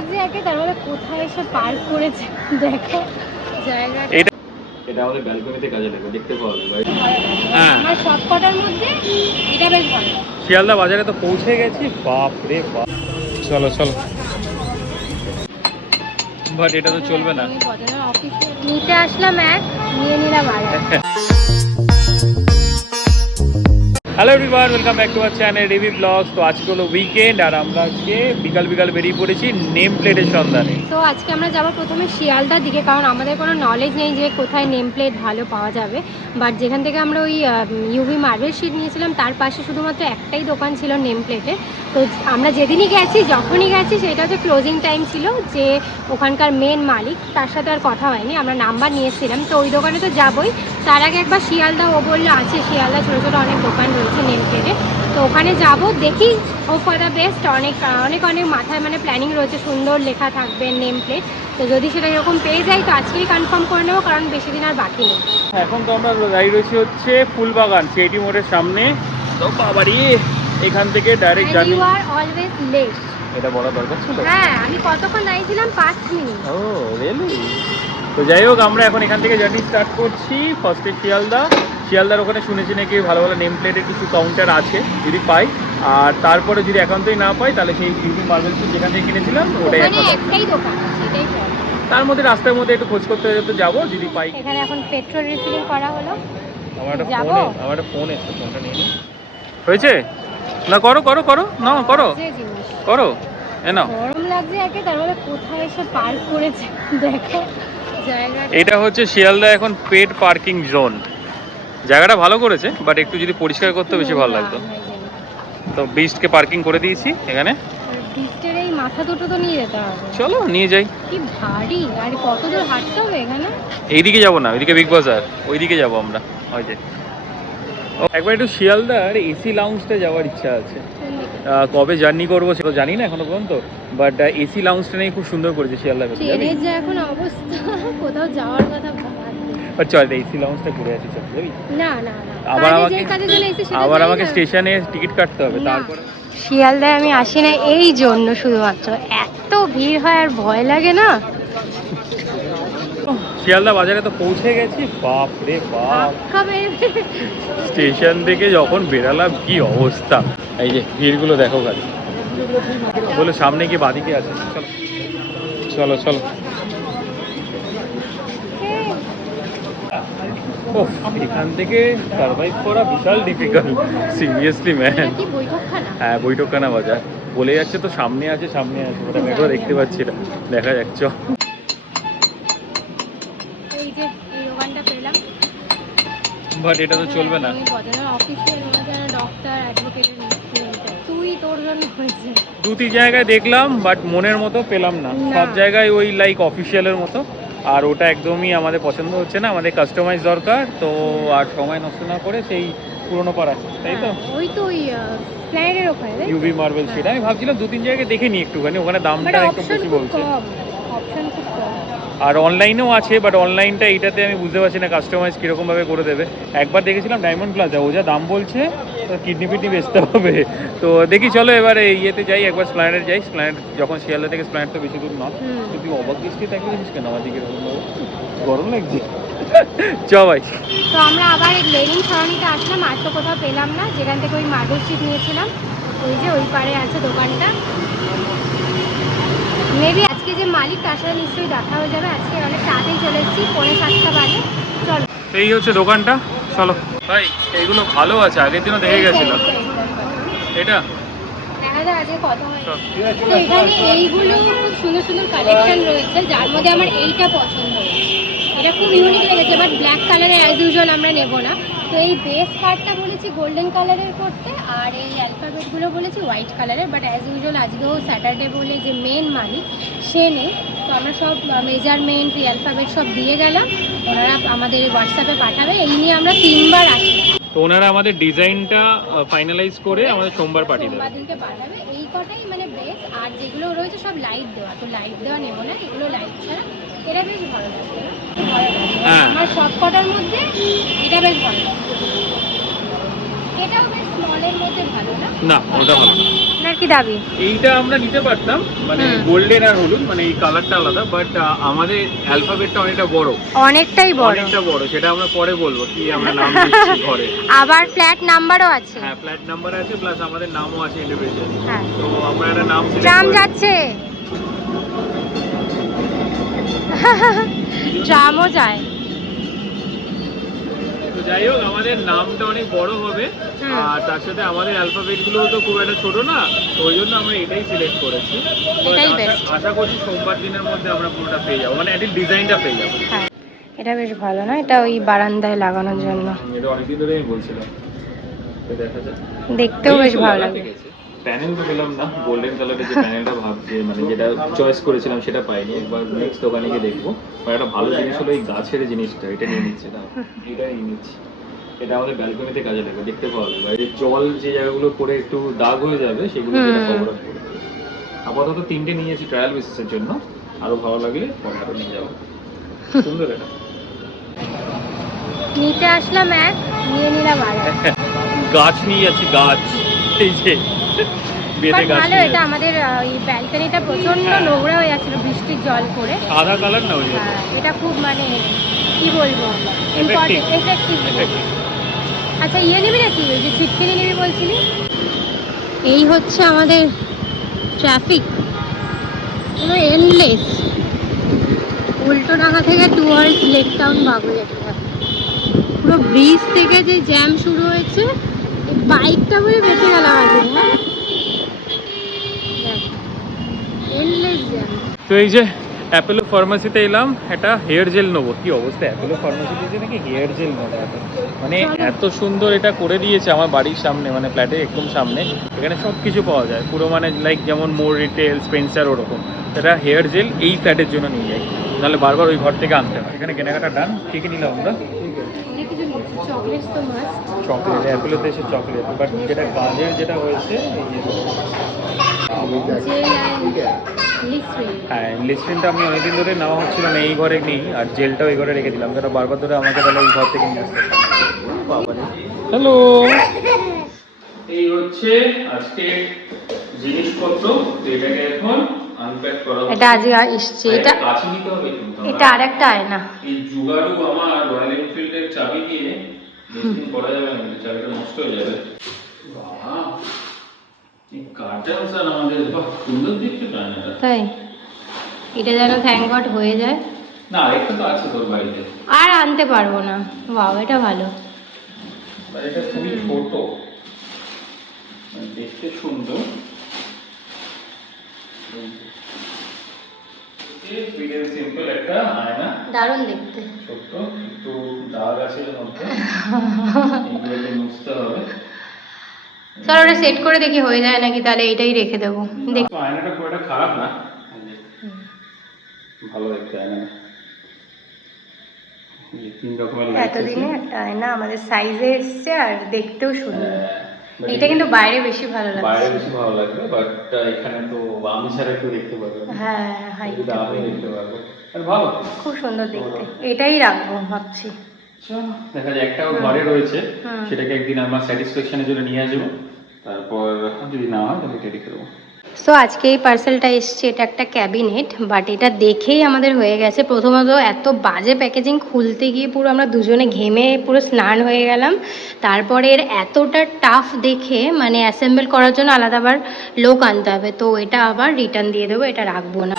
লাগছে একে, তার মধ্যে কোথায় এসে পার্ক করেছে দেখো জায়গাটা। এটা আমাদের ব্যালকনিতে কাজে লাগে, দেখতে পাওয়া যাবে। হ্যাঁ, আমার সব কটার মধ্যে এটা বেশ ভালো। শিয়ালদা বাজারে তো পৌঁছে গেছি, বাপ রে বাপ। চলো চলো, বাট এটা তো চলবে না। নিতে আসলাম এক, নিয়ে নিলাম আর এক। Hello everyone, welcome back to our channel Rivi vlogs. তো আজকে হলো উইকেন্ড আর আমরা আজকে বিকাল বিকাল বেরিয়ে পড়েছি নেম প্লেটের সন্ধানে। তো আজকে আমরা যাবো প্রথমে শিয়ালদার দিকে, কারণ আমাদের কোনো নলেজ নেই যে কোথায় নেম প্লেট ভালো পাওয়া যাবে। বাট যেখান থেকে আমরা ওই ইউভি মার্বেল শিট নিয়েছিলাম তার পাশে শুধুমাত্র একটাই দোকান ছিল নেম প্লেটে। তো আমরা যেদিনই গেছি, যখনই গেছি, সেটা হচ্ছে ক্লোজিং টাইম ছিল, যে ওখানকার মেন মালিক তার সাথে আর কথা হয়নি, আমরা নাম্বার নিয়েছিলাম। তো ওই দোকানে তো যাবোই, তার আগে একবার শিয়ালদা, ও বললো আছে শিয়ালদা ছোটো ছোটো অনেক দোকান রয়েছে নেম প্লেটে, তো ওখানে যাব, দেখি হোপ ফর দ্য বেস্ট। অনেক অনেক অনেক মাথায় মানে প্ল্যানিং রয়েছে, সুন্দর লেখা থাকবে নেম প্লেট। তো যদি সেটা এরকম পেয়ে যাই তো আজকেই কনফার্ম করে নেবো, কারণ বেশি দিন আর বাকি নেই। এখন তো আমরা দাঁড়িয়ে রয়েছি হচ্ছে ফুলবাগান সিআইটি মোড়ের সামনে। তো বাবারি, এখান থেকে direct journey. You are always late. এটা বলা দরকার ছিল। হ্যাঁ, আমি কতক্ষণ দাঁড়িয়েছিলাম? 5 মিনিট। ও রিয়েলি? তো যাই হোক, আমরা এখন এখান থেকে জার্নি স্টার্ট করছি। ফার্স্টে শিয়ালদার ওখানে শুনেছি নাকি ভালো ভালো নেম প্লেটের কিছু কাউন্টার আছে যদি পাই, আর তারপরে যদি একান্তই না পাই তাহলে সেই ইউভি মার্বেল শিট যেখান থেকে কিনেছিলাম ওটাই একটাই দোকান আছে, এটাই বল। তার মধ্যে রাস্তার মধ্যে একটু খোঁজ করতে যেতে যাবো যদি পাই। এখানে এখন পেট্রোল রিফিলিং করা হলো। আমার একটা ফোন এসছে, ফোনটা নিয়ে নিই। হয়েছে না? করো করো করো, না করো করো, এ নাও। গরম লাগছে একে, তার মধ্যে কোথায় এসে পার্ক করেছে দেখো জায়গাটা। এটা হচ্ছে শিয়ালদা এখন পেড পার্কিং জোন। জায়গাটা ভালো করেছে, বাট একটু যদি পরিষ্কার করতে বেশি ভালো লাগতো। তো বিস্টকে পার্কিং করে দিয়েছি এখানে। বিস্টের এই মাথা দুটো তো নিয়ে যেতে হবে। চলো নিয়ে যাই। কি ভারী, আর কত দূর হাঁটতে হবে এখানে? এইদিকে যাবো না, ওইদিকে বিগ বাজার, ওইদিকে যাবো আমরা। ওই যে একবার একটু শিয়ালদার এসি লাউঞ্জটা যাওয়ার ইচ্ছা আছে। কবে জার্নি করবো সেটা জানি না এখনো পর্যন্ত, বাট এসি লাউঞ্জটা নিয়ে খুব সুন্দর করেছে শিয়ালদা। ট্রেনের যে এখন অবস্থা, কোথাও যাওয়ার কথা ভাবছি। চল এসি লাউঞ্জটা ঘুরে আসি, চল যাবি? না না না, আবার আমাকে স্টেশনে টিকিট কাটতে হবে তারপরে। শিয়ালদায় আমি আসি না এই জন্য, শুধুমাত্র এত ভিড় হয় আর ভয় লাগে না। শিয়ালদা বাজারে তো পৌঁছে গেছি, বাপ রে বাপ। স্টেশন থেকে যখন বেরালাম কি অবস্থা, এই যে ভিড়গুলো দেখো গাড়ি। বলে সামনে গিয়ে বাদিকে আছে, চলো চলো চলো। এখান থেকে সার্ভাইভ করা বিশাল ডিফিকাল্ট, সিরিয়াসলি ম্যান। হ্যাঁ, বৈঠকখানা বাজার বলে যাচ্ছে তো, সামনে আছে সামনে আছে, ওটা আমি একবার দেখতে পাচ্ছি না, দেখা যাচ্ছে। বাট এটা তো চলবে না। দু তিন জায়গায় দেখলাম, বাট মনের মতো পেলাম না। সব জায়গায় ওই লাইক অফিসিয়ালের মতো, আর ওটা একদমই আমাদের পছন্দ হচ্ছে না। আমাদের কাস্টমাইজ দরকার তো, আর সময় নষ্ট না করে সেই পুরোনো পাড়া, তাই তো? ওই তো ওই প্ল্যানেটের ওখানে ইউভি মার্বেল শিট। আমি ভাবছিলাম দু তিন জায়গায় দেখে নিই একটুখানি, ওখানে দামটা একটু বেশি বলছে। আর অনলাইনেও আছে, বাট অনলাইনটা এইটাতে আমি বুঝতে পারছি না কাস্টমাইজ কীরকমভাবে করে দেবে। একবার দেখেছিলাম ডায়মন্ড প্লাজা, ও যা দাম বলছে কিডনি ফিডনি বেচতে হবে। তো দেখি চলো এবারে ইয়েতে যাই, একবার স্প্ল্যানেট যাই। স্প্ল্যানেট যখন শিয়ালদা থেকে স্প্ল্যানেট তো বেশি দূর নয়। তুই অবাক দৃষ্টি থাকলে জিনিস কেন আমার দিকে গরম লাগছে। চ ভাই। তো আমরা আবার লেনিং সরণিতে আসলাম, আর তো কোথাও পেলাম না, যেখান থেকে ওই মার্বেল শিট নিয়েছিলাম। ওই যে ওই পারে আছে দোকানটা। মেবি আজকে যে মালিক তার সাথে নিশ্চয়ই দেখা হয়ে যাবে। আজকে অনেক তাড়াতাড়ি চলে এসেছি, 7:45 বাজে। চলো, এই হচ্ছে দোকানটা, চলো ভাই। এইগুলো ভালো আছে, আগের দিনও দেখে গেছিলাম। এটা দেখা যায় আজকে কথা হয়। তো এখানে এইগুলো খুব সুন্দর সুন্দর কালেকশন রয়েছে, যার মধ্যে আমার এইটা পছন্দ হয়েছে। এটা খুব ইউনিক লেগেছে, বাট ব্ল্যাক কালারে অ্যাজ ইউজুয়াল আমরা নেব না। তো এই বেস পার্টটা বলেছি গোল্ডেন কালারের করতে, আর এই অ্যালফাবেটগুলো বলেছি হোয়াইট কালারের। বাট অ্যাজ ইউজুয়াল আজকেও স্যাটারডে বলে যে মেন মালিক সে নেই, তো আমরা সব মেজারমেন্ট অ্যালফাবেট সব দিয়ে গেলাম। ওনারা আমাদের হোয়াটসঅ্যাপে পাঠাবে, এই নিয়ে আমরা 3বার আসি। তো ওনারা আমাদের ডিজাইনটা ফাইনালাইজ করে আমাদের সোমবার পাঠিয়ে দেবে। পাঠাবে। এই কটাই মানে বেস, আর যেগুলো রয়েছে সব লাইট দেওয়া। তো লাইট দেওয়া নেব না, এগুলো লাইট ছাড়া। এটা বেশ ভালো লাগছে, আমার সব কটার মধ্যে এটা বেশ ভালো লাগছে। এটাও বেশ স্মল জলের মধ্যে ভালো না? না, ওটা ভালো না। আপনার কি দাবি? এইটা আমরা নিতে পারতাম, মানে গোল্ডেন আর হলুদ, মানে এই কালারটা আলাদা, বাট আমাদের অ্যালফাবেটটা অনেকটা বড়, অনেকটাই বড়। অনেকটা বড়, সেটা আমরা পরে বলবো কি আমরা নাম দিচ্ছি ঘরে। আবার ফ্ল্যাট নাম্বারও আছে। হ্যাঁ, ফ্ল্যাট নাম্বার আছে, প্লাস আমাদের নামও আছে ইন্ডিভিজুয়াল। হ্যাঁ, তো আমরা একটা নাম ট্রাম যাচ্ছে, ট্রামও যায়। তো যাই হোক, আমাদের নামটা অনেক বড় হবে, আর তার সাথে আমাদের অ্যালফাবেট গুলো তো খুব একটা ছোট না, তো ওই জন্য আমরা এটাই সিলেক্ট করেছি। তো এটাই best। আশা করছি সোমবার দিনের মধ্যে আমরা পুরোটা পেয়ে যাবো, মানে এটির ডিজাইনটা পেয়ে যাবো। হ্যাঁ, এটা বেশ ভালো না? এটা ওই বারান্দায় লাগানোর জন্য। এটা অনেকদিন ধরে আমি বলছিলাম, তো দেখা যাক। দেখতেও বেশ ভালো লাগে। প্যানেল তো পেলাম না, গোল্ডেন কালারের যে প্যানেলটা ভাবছি, মানে যেটা চয়েস করেছিলাম সেটা পাইনি। একবার নেক্সট দোকানে গিয়ে দেখবো। আর একটা ভালো জিনিস হলো এই গাছের জিনিসটা, এটা নিয়ে নিচ্ছে না, এটা নিয়ে নিচ্ছি। এটা আমাদের ব্যালকনিতে কাজে লাগবে, দেখতে পাওয়া যাবে। আর এই জল যে জায়গাগুলো পরে একটু দাগ হয়ে যাবে সেগুলো যেটা কভার আপ করে দেবে। আপাতত 3টে নিয়েছি ট্রায়াল বেসিসের জন্য, আরো ভালো লাগলে পরে আরো নিয়ে যাবো। সুন্দর এটা। নিতে আসলাম এক, নিয়ে নিলাম আর এক। গাছ নিয়ে যাচ্ছি, গাছ, এই যে বেঁধে গাছ ভালো। নিয়ে এটা আমাদের ওই ব্যালকনিটা প্রচন্ড নোংরা হয়ে যাচ্ছিল বৃষ্টির জল করে। সাদা কালার না ওই যে এটা খুব মানে কি বলবো, ইম্পর্টেন্ট, এফেক্টিভ। আচ্ছা, ইয়ে নিবি নাকি, ওই যে ছিটকিনি নিবি বলছিলি? এই হচ্ছে আমাদের ট্রাফিক, পুরো এন্ডলেস। উল্টোডাঙ্গা থেকে টুয়ার্ডস লেক টাউন বাগুইয়াটিয়া, পুরো ব্রিজ থেকে যে জ্যাম শুরু হয়েছে, বাইকটা বলে বেঁচে গেলাম আগে। হ্যাঁ, এন্ডলেস জ্যাম। তো এই যে অ্যাপোলো ফার্মাসিতে এলাম, একটা হেয়ার জেল নেবো। কি অবস্থা, অ্যাপোলো ফার্মাসিতে যে নাকি হেয়ার জেল নেবো এখন। মানে এত সুন্দর এটা করে দিয়েছে আমার বাড়ির সামনে, মানে ফ্ল্যাটের একদম সামনে। এখানে সব কিছু পাওয়া যায় পুরো, মানে লাইক যেমন মোর রিটেল, স্পেন্সার, ওরকম। এটা হেয়ার জেল এই ফ্ল্যাটের জন্য নিয়ে যাই, নাহলে বারবার ওই ঘর থেকে আনতে হয়। এখানে কেনাকাটা ডান। কী কী নিলাম আমরা? চকলেটস তো মাস্ট। চকলেট, অ্যাপোলোতে এসে চকলেট, বাট যেটা কাজের যেটা হয়েছে এই যে হ্যাঁ, লিস্ট্রিনটা আমি অনেকদিন ধরে নেওয়া হচ্ছিল না, এই ঘরে নেই। আর জেলটাও এই ঘরে রেখে দিলাম, কারণ বারবার ধরে আমাকে তাহলে এই ঘর থেকে নিয়ে আসতে। হ্যালো, এই হচ্ছে আজকে জিনিসপত্র। এটাকে এখন আনপ্যাক করা হচ্ছে। এটা আজকে এসছে। এটা কাছে নিতে হবে কিন্তু। এটা আরেকটা আয়না। এই জুগাড়ু আমার রয়্যাল এনফিল্ডের চাবি দিয়ে বেশি দিন করা যাবে না, চাবিটা নষ্ট হয়ে যাবে। বাবা, এই কার্টেনস আর আমাদের বাহ সুন্দর দেখতে প্ল্যানেটা। তাই এটা যেন থ্যাঙ্ক গড হয়ে যায়। না, আরেকটা তো আছে তোর বাড়িতে। আর আনতে পারবো না। বাবা, এটা ভালো। এটা খুবই ছোট, মানে দেখতে সুন্দর। সিম্পল একটা আয়না, দারুণ দেখতে। ছোট্ট একটু দাগ আছে এর মধ্যে, এগুলোকে মুছতে হবে। চল ওটা সেট করে দেখি হয়ে যায় নাকি, তাহলে এটাই রেখে দেবো। দেখ, আয়নাটা খুব একটা খারাপ না, ভালো দেখতে আয়না। তিন রকমের এতদিনে একটা আয়না আমাদের সাইজে এসছে আর দেখতেও সুন্দর। এটা কিন্তু বাইরে বেশি ভালো লাগছে। বাইরে বেশি ভালো লাগবে, বাট এখানে তো আমি ছাড়া কেউ দেখতে পারবে না। হ্যাঁ, হাই আমি দেখতে পারবো। আর ভালো, খুব সুন্দর দেখতে। এটাই রাখবো ভাবছি। দেখা যায় একটাও ঘরে রয়েছে, সেটাকে একদিন আমার স্যাটিসফ্যাকশনের জন্য নিয়ে আসবো। তারপর যদি না হয় তাহলে এটা রেখে দেবো। সো আজকে এই পার্সেলটা এসছে, এটা একটা ক্যাবিনেট, বাট এটা দেখেই আমাদের হয়ে গেছে। প্রথমত এত বাজে প্যাকেজিং, খুলতে গিয়ে পুরো আমরা দুজনে ঘেমে পুরো স্নান হয়ে গেলাম। তারপরে এর এতটা টাফ দেখে মানে অ্যাসেম্বল করার জন্য আলাদা আবার লোক আনতে হবে, তো এটা আবার রিটার্ন দিয়ে দেবো, এটা রাখবো না।